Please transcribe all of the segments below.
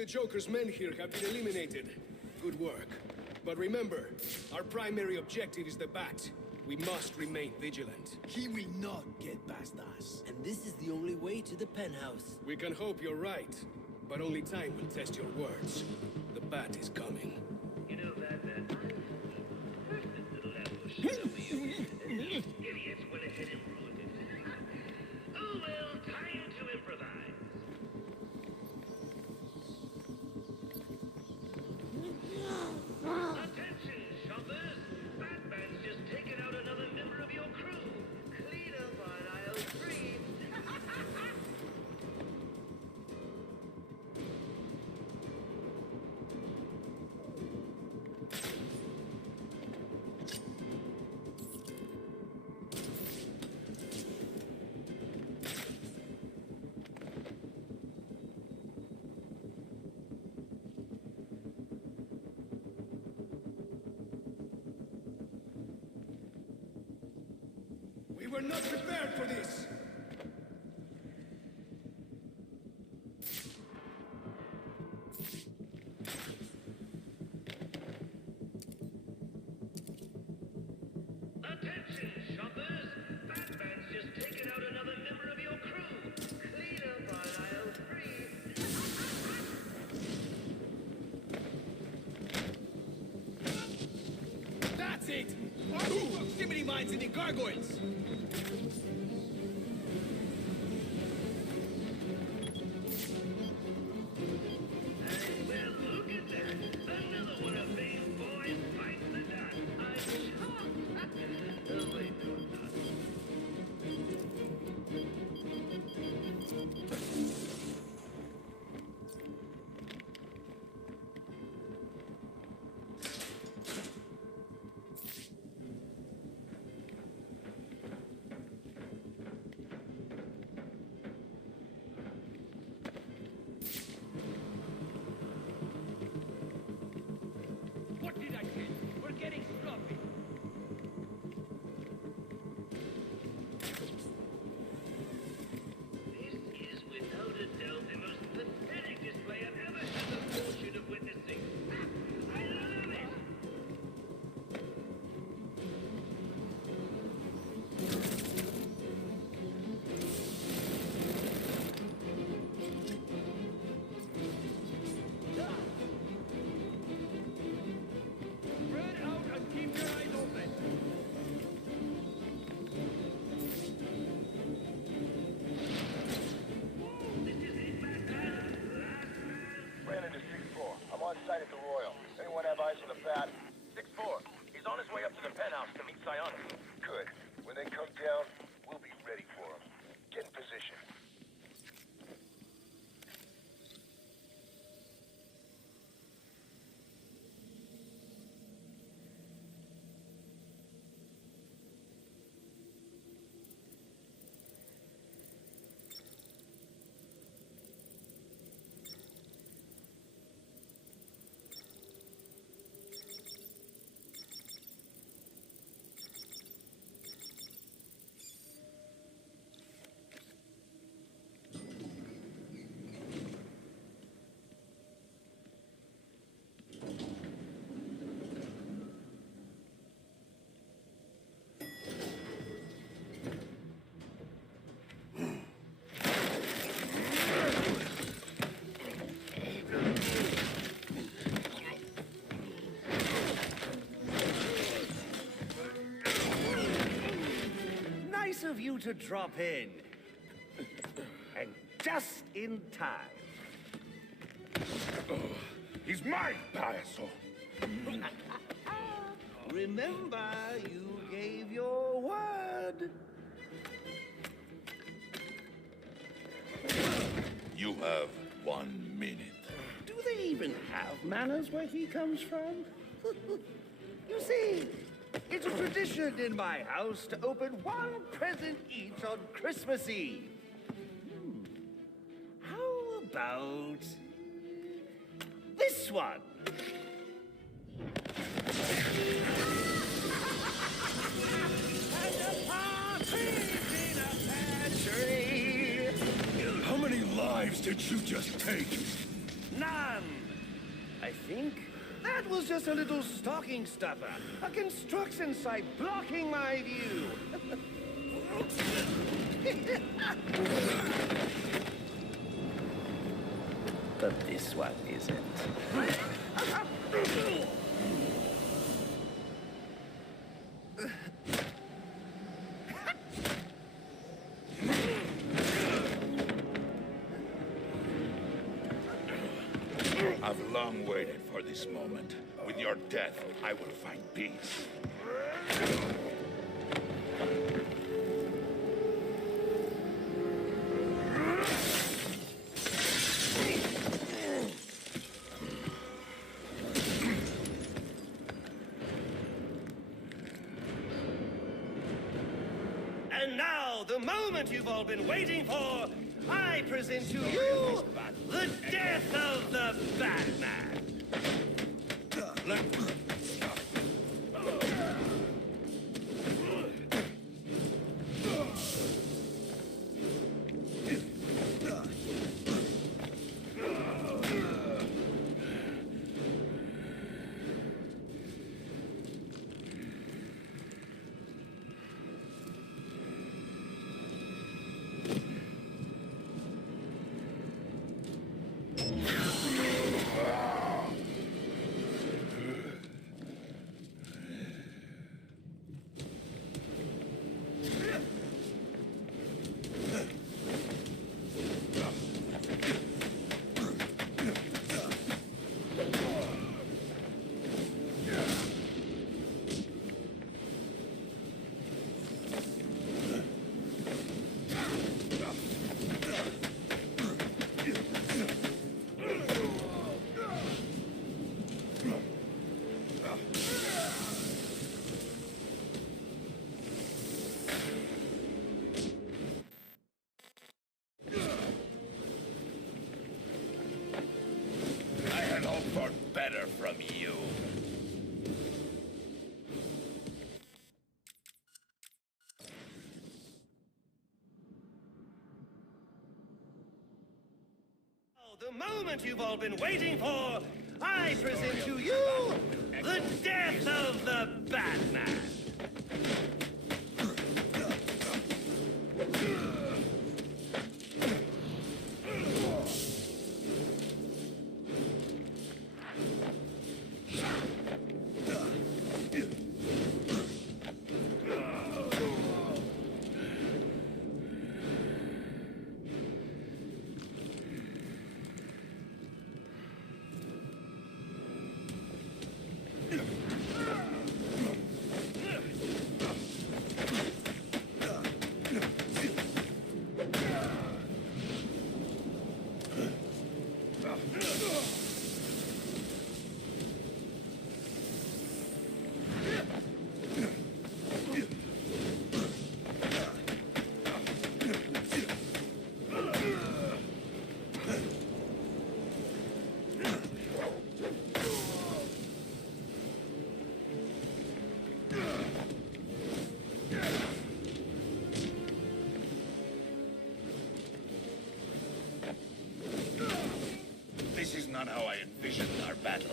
the Joker's men here have been eliminated. Good work. But remember, our primary objective is the Bat. We must remain vigilant. He will not get past us. And this is the only way to the penthouse. We can hope you're right, but only time will test your words. The Bat is coming. You know, Batman, I first little ambush over you, and these idiots went ahead and ruined it. Oh well, time to improvise. Attention, shoppers! Batman's just taken out another member of your crew. Clean up on aisle 3. We were not prepared for this! Attention, shoppers! Batman's just taken out another member of your crew. Clean up on aisle 3. That's it! Proximity mines in the gargoyles! Well, look at that! Another one of Bane's boys fights the dust! I'm shocked! Oh, wait, no, I'm not. What did I say? We're getting sloppy. This is without a doubt the most pathetic display I've ever had the fortune of witnessing. I love it! Spread out and keep your eyes open. This is it, Batman! Last man! Brandon to 6-4. I'm on site at the Royal. Anyone have eyes on the Bat? 6-4. He's on his way up to the penthouse to meet Psionic. Good. When they come down, we'll be ready for him. Get in position. Nice of you to drop in. And just in time. He's mine, Payaso. Remember, you gave your word. You have 1 minute. Do they even have manners where he comes from? You see, it's a tradition in my house to open one present each on Christmas Eve. How about this one? And a partridge in a pear tree. How many lives did you just take? None. I think. That was just a little stocking stuffer. A construction site blocking my view. But this one isn't. I've long waited for this moment. With your death, I will find peace. And now, the moment you've all been waiting for, I present to you the death of the Batman. I had hoped for better from you. The moment you've all been waiting for, I present to you the death of the Batman. This is not how I envisioned our battle.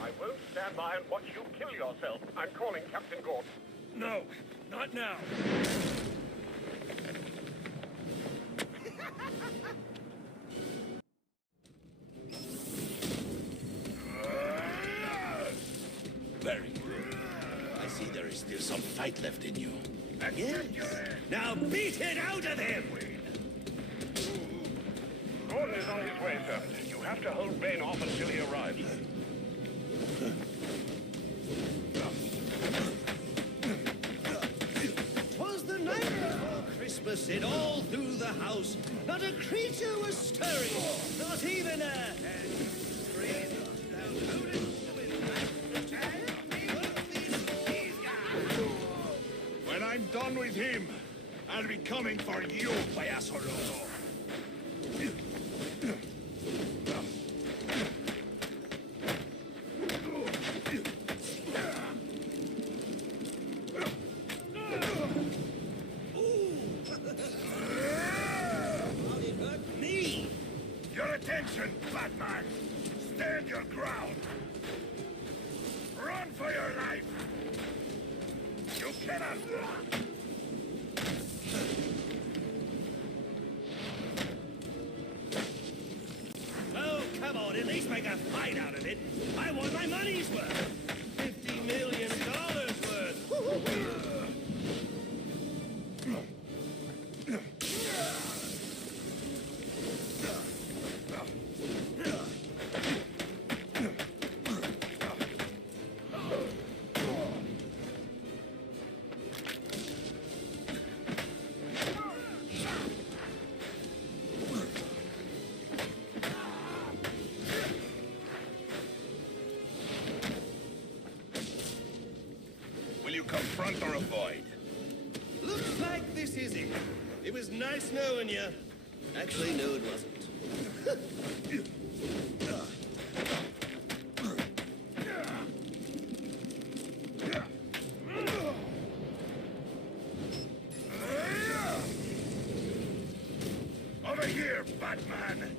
I won't stand by and watch you kill yourself. I'm calling Captain Gordon. No, not now. Very good. I see there is still some fight left in you. Yes. Now beat it out of him! Gordon is on his way, sir. You have to hold Bane off until he arrives. Twas the night before Christmas, and all through the house, not a creature was stirring, not even a... When I'm done with him, I'll be coming for you, payaso loco. Attention, Batman! Stand your ground! Run for your life! You cannot... Oh, come on, at least make a fight out of it. I want my money's worth. $50 million worth. Will you confront or avoid? Looks like this is it. It was nice knowing you. Actually, no, it wasn't. Over here, Batman!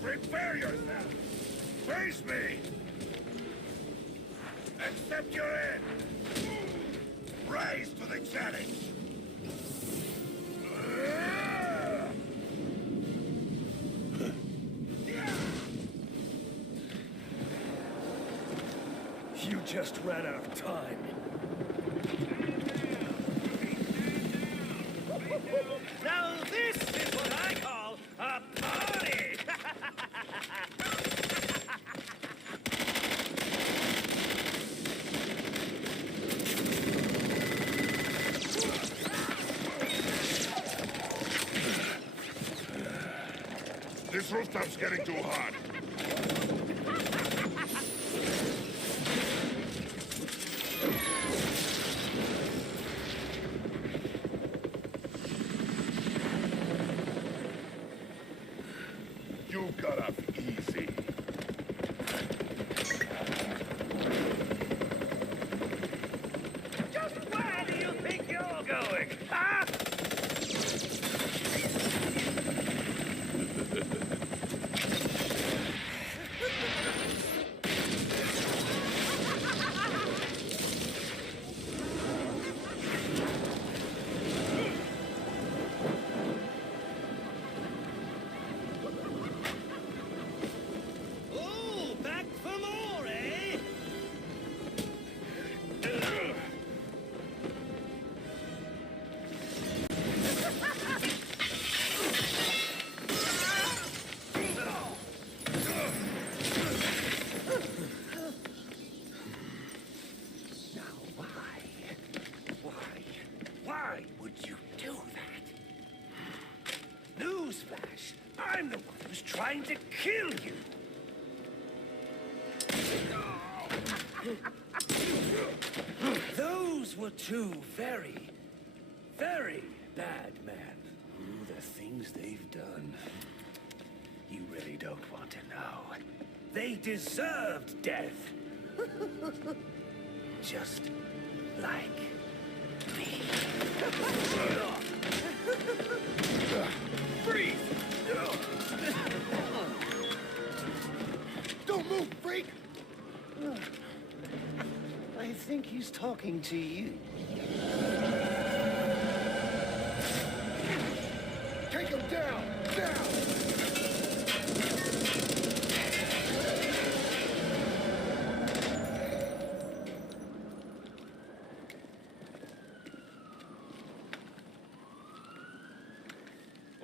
Prepare yourself! Face me! Accept your end! Rise to the challenge! You just ran out of time. Now this is what I call a party! This rooftop's getting too hot. You got off easy. Just where do you think you're going, huh? Oh, back for more, eh? Now, why would you do that? Newsflash, I'm the one who's trying to kill you. Those were two very, very bad men. Ooh, the things they've done. You really don't want to know. They deserved death. Just like me. Freeze! Don't move, freak! I think he's talking to you. Take him down! Now!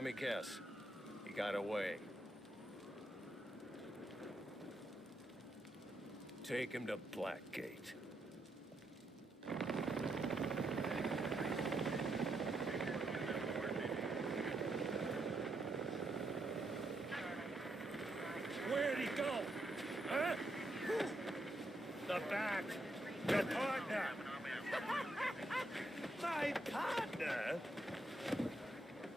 Let me guess. He got away. Take him to Blackgate. Where'd he go? Huh? The Bat. Your partner. My partner?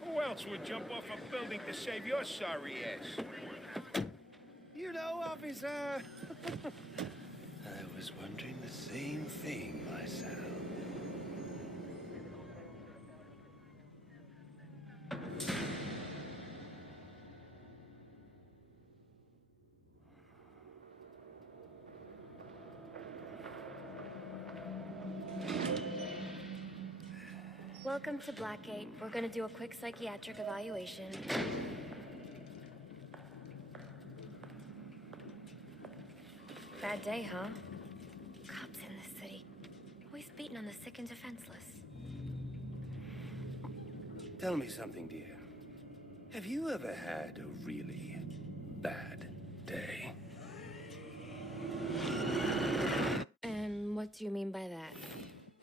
Who else would jump off a building to save your sorry ass? You know, officer. I was wondering the same thing myself. Welcome to Blackgate. We're gonna do a quick psychiatric evaluation. Bad day, huh? Cops in this city. Always beating on the sick and defenseless. Tell me something, dear. Have you ever had a really bad day? And what do you mean by that?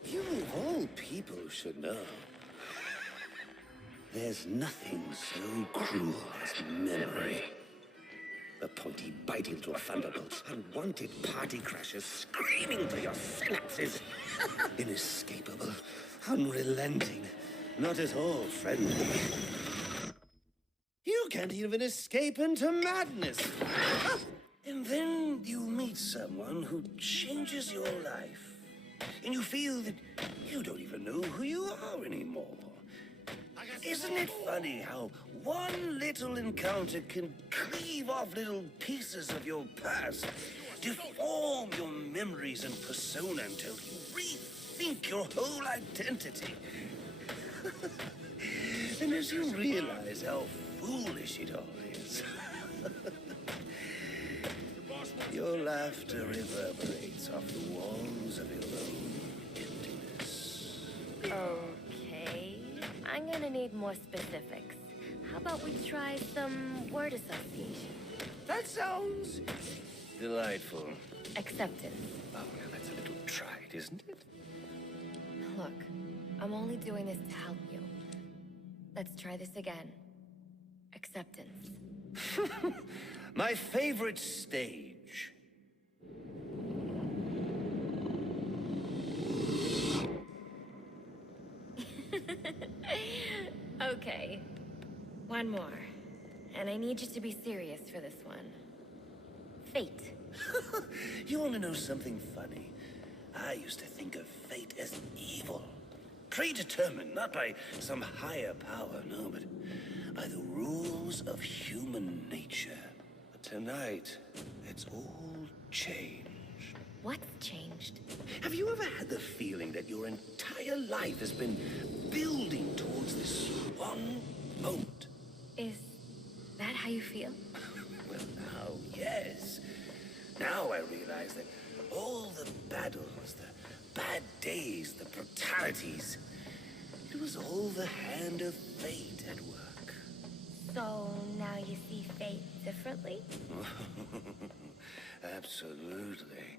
You of all people should know. There's nothing so cruel as memory. The pointy biting to a thunderbolt, unwanted party crashers screaming through your synapses. Inescapable, unrelenting, not at all friendly. You can't even escape into madness. And then you meet someone who changes your life. And you feel that you don't even know who you are anymore. Isn't it funny how one little encounter can cleave off little pieces of your past, deform your memories and persona until you rethink your whole identity? And as you realize how foolish it all is, your laughter reverberates off the walls of your own emptiness. Okay. I'm gonna need more specifics. How about we try some word association? That sounds delightful. Acceptance. Oh, well, that's a little trite, isn't it? Look, I'm only doing this to help you. Let's try this again. Acceptance. My favorite stage. Okay. One more. And I need you to be serious for this one. Fate. You want to know something funny? I used to think of fate as evil. Predetermined, not by some higher power, no, but by the rules of human nature. But tonight, it's all changed. What's changed? Have you ever had the feeling that your entire life has been building towards this one moment? Is that how you feel? Well, now, yes. Now I realize that all the battles, the bad days, the brutalities, it was all the hand of fate at work. So now you see fate differently? Absolutely.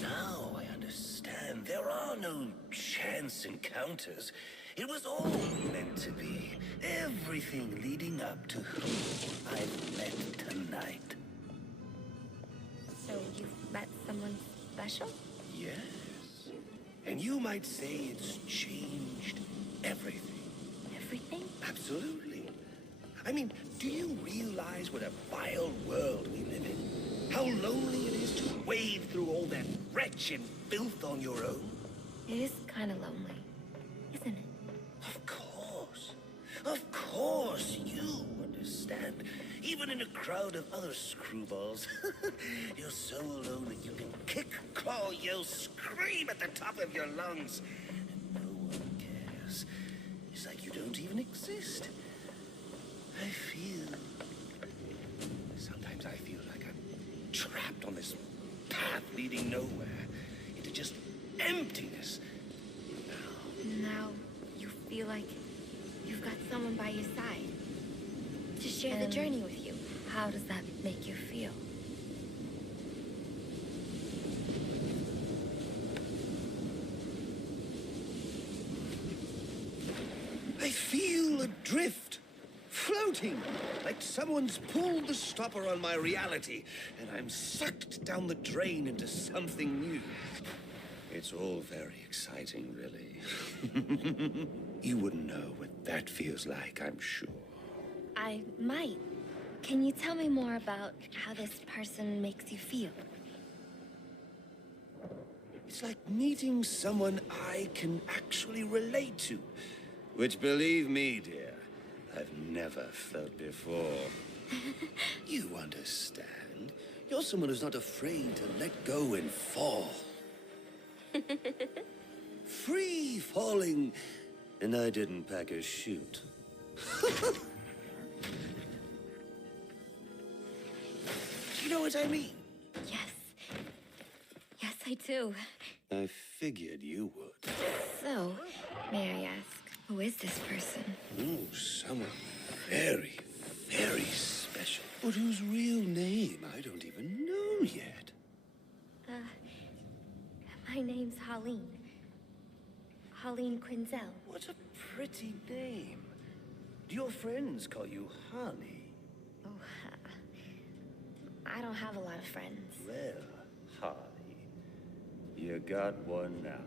Now I understand. There are no chance encounters. It was all meant to be. Everything leading up to who I've met tonight. So you've met someone special? Yes. And you might say it's changed everything. Everything? Absolutely. I mean, do you realize what a vile world we live in? How lonely it is to wade through all that wretched filth on your own? It is kind of lonely, isn't it? Of course. Of course, you understand. Even in a crowd of other screwballs, you're so alone that you can kick, claw, yell, scream at the top of your lungs. And no one cares. It's like you don't even exist. I feel... Sometimes I feel like I'm trapped on this path leading nowhere, into just emptiness. Now you feel like you've got someone by your side. to share the journey with you. How does that make you feel? I feel adrift, floating, like someone's pulled the stopper on my reality, and I'm sucked down the drain into something new. It's all very exciting, really. You wouldn't know what that feels like, I'm sure. I might. Can you tell me more about how this person makes you feel? It's like meeting someone I can actually relate to. Which, believe me, dear, I've never felt before. You understand. You're someone who's not afraid to let go and fall. Free falling, and I didn't pack a chute. You know what I mean? Yes. Yes, I do. I figured you would. So, may I ask, who is this person? Oh, someone very, very special. But whose real name I don't even know yet. My name's Holleen. Holleen Quinzel. What a pretty name. Do your friends call you Honey? Oh, I don't have a lot of friends. Well, Holly, you got one now.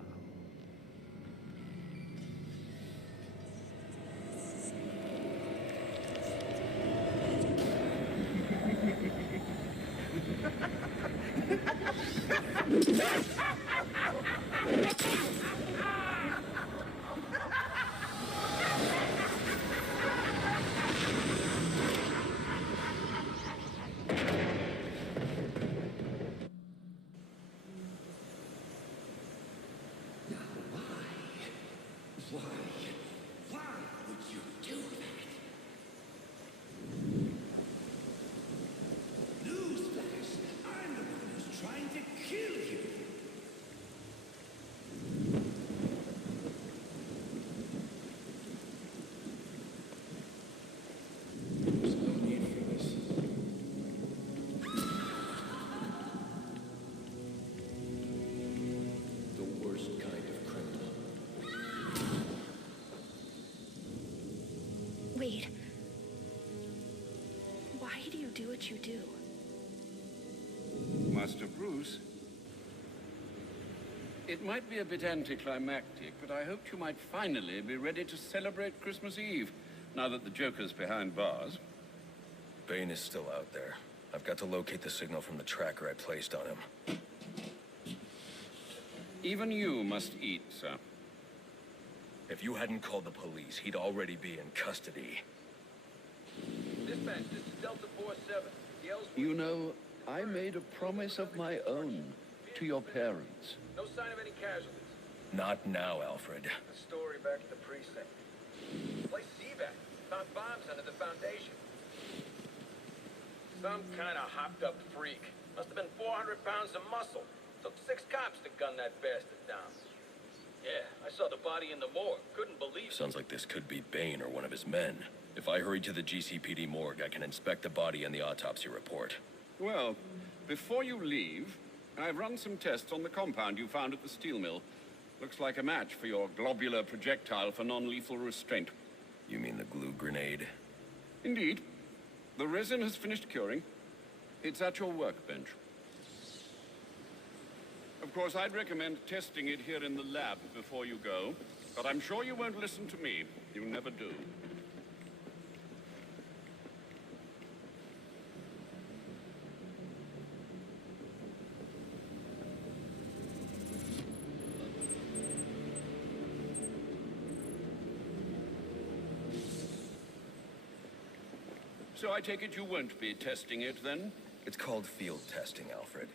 Wait. Why do you do what you do? Master Bruce, it might be a bit anticlimactic, but I hoped you might finally be ready to celebrate Christmas Eve, now that the Joker's behind bars. Bane is still out there. I've got to locate the signal from the tracker I placed on him. Even you must eat, sir. If you hadn't called the police, he'd already be in custody. Dispatch, this is Delta 47. You know, I made a promise of my own to your parents. No sign of any casualties. Not now, Alfred. The story back at the precinct. Place CVAC. Found bombs under the foundation. Some kind of hopped-up freak. Must have been 400 pounds of muscle. Took 6 cops to gun that bastard down. Yeah, I saw the body in the morgue. Couldn't believe it. Sounds like this could be Bane or one of his men. If I hurry to the GCPD morgue, I can inspect the body and the autopsy report. Well, before you leave, I've run some tests on the compound you found at the steel mill. Looks like a match for your globular projectile for non-lethal restraint. You mean the glue grenade? Indeed. The resin has finished curing. It's at your workbench. Of course, I'd recommend testing it here in the lab before you go, but I'm sure you won't listen to me. You never do. So I take it you won't be testing it, then? It's called field testing, Alfred.